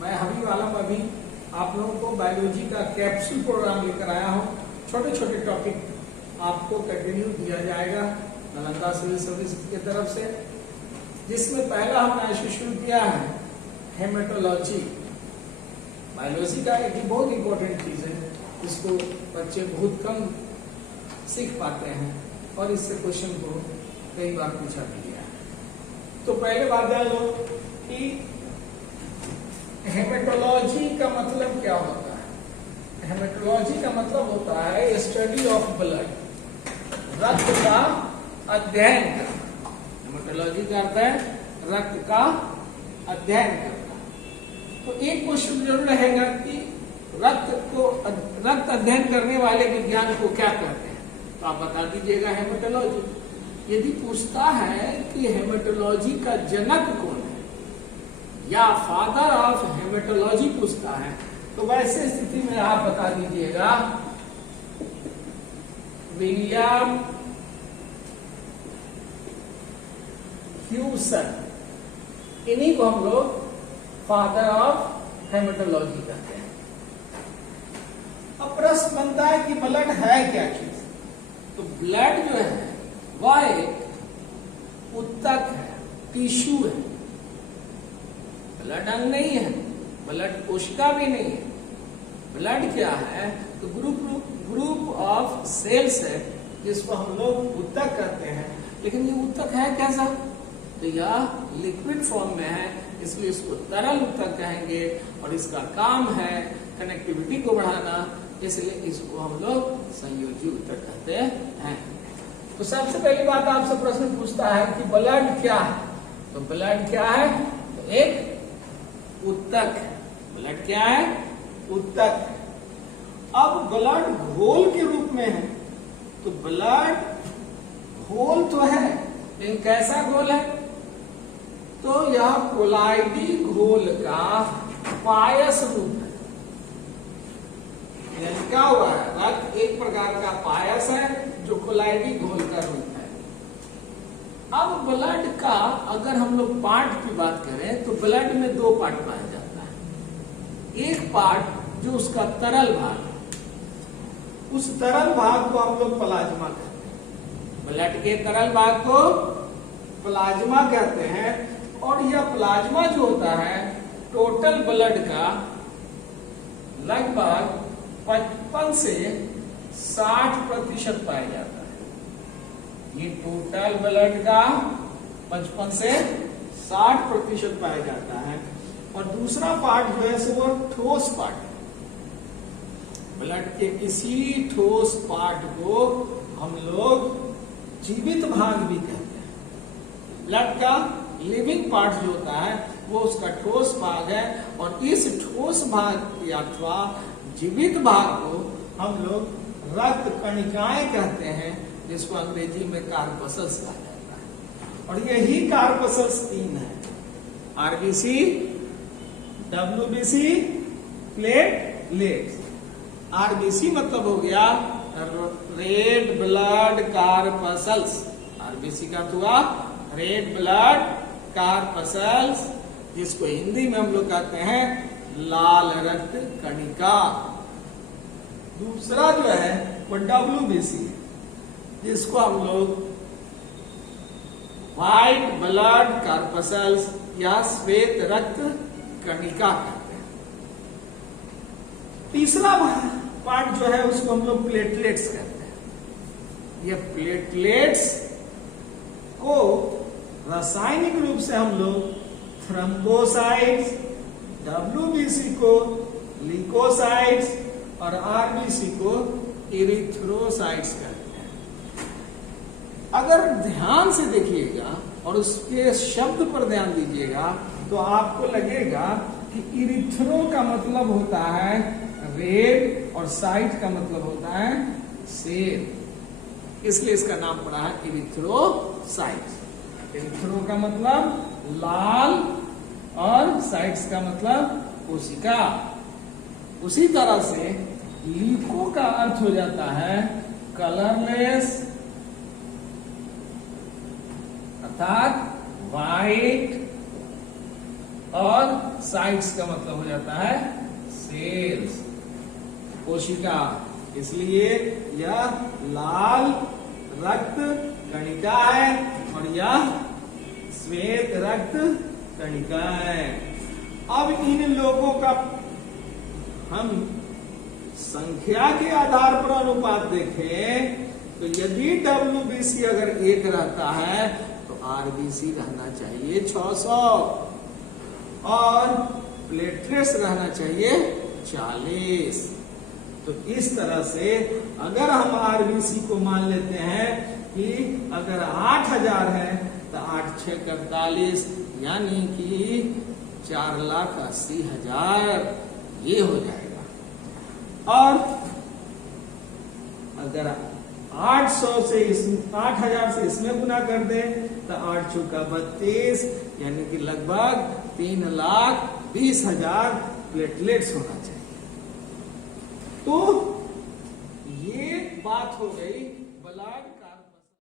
मैं हबीब आलम अभी आप लोगों को बायोलॉजी का कैप्सूल प्रोग्राम लेकर आया हूँ। छोटे छोटे टॉपिक आपको कंटिन्यू दिया जाएगा नालंदा सिविल सर्विस की तरफ से, जिसमें पहला हमने ऐसे शुरू किया है हेमेटोलॉजी। बायोलॉजी का एक बहुत इंपॉर्टेंट चीज है, इसको बच्चे बहुत कम सीख पाते हैं और इससे क्वेश्चन को कई बार पूछा भी गया है। तो पहले बात जान लो कि हेमेटोलॉजी का मतलब क्या होता है। हेमेटोलॉजी का मतलब होता है स्टडी ऑफ ब्लड, रक्त का अध्ययन करना। हेमेटोलॉजी का अर्थ है रक्त का अध्ययन करना। तो एक क्वेश्चन जरूर रहेगा कि रक्त अध्ययन करने वाले विज्ञान को क्या कहते हैं, तो आप बता दीजिएगा हेमेटोलॉजी। यदि पूछता है कि हेमेटोलॉजी का जनक कौन है या फादर ऑफ हेमेटोलॉजी पूछता है, तो वैसे स्थिति में आप बता दीजिएगा विलियम ह्यूसन। इन्हीं को हम लोग फादर ऑफ हेमेटोलॉजी कहते हैं। अब प्रश्न बनता है कि ब्लड है क्या चीज। तो ब्लड जो है वह एक ऊतक है, टिश्यू है। ब्लड अंग नहीं है, ब्लड कोशिका भी नहीं है। ब्लड क्या है, तो ग्रुप ऑफ सेल्स है, जिसको हम लोग ऊतक कहते हैं। लेकिन ये ऊतक है कैसा, तो यह लिक्विड फॉर्म में है, इसलिए इसको तरल ऊतक कहेंगे। और इसका काम है कनेक्टिविटी को बढ़ाना, इसलिए इसको हम लोग संयोजी ऊतक कहते हैं। तो सबसे पहली बात आपसे प्रश्न पूछता है कि ब्लड क्या है। तो ब्लड क्या है, तो एक ऊतक है। ब्लड क्या है, ऊतक। अब ब्लड घोल के रूप में है, तो ब्लड घोल तो है, लेकिन कैसा घोल है, तो यह कोलाइडी घोल का पायस रूप है। यानी क्या हुआ है, रक्त एक प्रकार का पायस है जो कोलाइडी घोल का रूप है। अब ब्लड का अगर हम लोग पार्ट की बात करें, तो ब्लड में दो पार्ट पाया जाता है। एक पार्ट जो उसका तरल भाग है, उस तरल भाग को हम लोग प्लाज्मा कहते हैं। ब्लड के तरल भाग को प्लाज्मा कहते हैं। और यह प्लाज्मा जो होता है टोटल ब्लड का लगभग 55 से 60% पाया जाता है। ये टोटल ब्लड का 55 से 60% पाया जाता है। और दूसरा पार्ट जो है सो वो ठोस पार्ट है। ब्लड के किसी ठोस पार्ट को हम लोग जीवित भाग भी कहते हैं। ब्लड का लिविंग पार्ट जो होता है वो उसका ठोस भाग है। और इस ठोस भाग अथवा जीवित भाग को हम लोग रक्त कणिकाएं कहते हैं, जिसको अंग्रेजी में कार्पसल्स कहा जाता है। और यही कार्पसल्स 3 है, आरबीसी, डब्ल्यूबीसी, प्लेटलेट्स। आरबीसी मतलब हो गया रेड ब्लड कार्पसल्स। आरबीसी का हुआ रेड ब्लड कार्पसल्स, जिसको हिंदी में हम लोग कहते हैं लाल रक्त कणिका। दूसरा जो है वो डब्ल्यूबीसी, जिसको हम लोग व्हाइट ब्लड कार्पसल्स या श्वेत रक्त कणिका कहते हैं। तीसरा पार्ट जो है उसको हम लोग प्लेटलेट्स कहते हैं। ये प्लेटलेट्स को रासायनिक रूप से हम लोग थ्रोम्बोसाइट्स, डब्ल्यूबीसी को ल्यूकोसाइट्स और आरबीसी को इरिथ्रोसाइट्स कहते हैं। अगर ध्यान से देखिएगा और उसके शब्द पर ध्यान दीजिएगा, तो आपको लगेगा कि इरिथ्रो का मतलब होता है रेड और साइट का मतलब होता है सेल, इसलिए इसका नाम पड़ा है इरिथ्रोसाइट्स। इरिथ्रो का मतलब लाल और साइट्स का मतलब कोशिका। उसी तरह से ल्यूको का अर्थ हो जाता है कलरलेस, अर्थात व्हाइट और साइट्स का मतलब हो जाता है सेल्स। कोशिका, इसलिए यह लाल रक्त कणिका है और यह श्वेत रक्त कणिका है। अब इन लोगों का हम संख्या के आधार पर अनुपात देखें तो यदि WBC अगर 1 रहता है तो RBC रहना चाहिए 600 और प्लेटलेट्स रहना चाहिए 40। तो इस तरह से अगर हम RBC को मान लेते हैं कि अगर 8000 है तो 8 6 48 यानी कि 4,80,000 ये हो जाएगा। और अगर 800 से 8000 से इसमें गुना कर दे तो 8 चौका 32 यानी कि लगभग 3,20,000 प्लेटलेट्स होना चाहिए। तो ये बात हो गई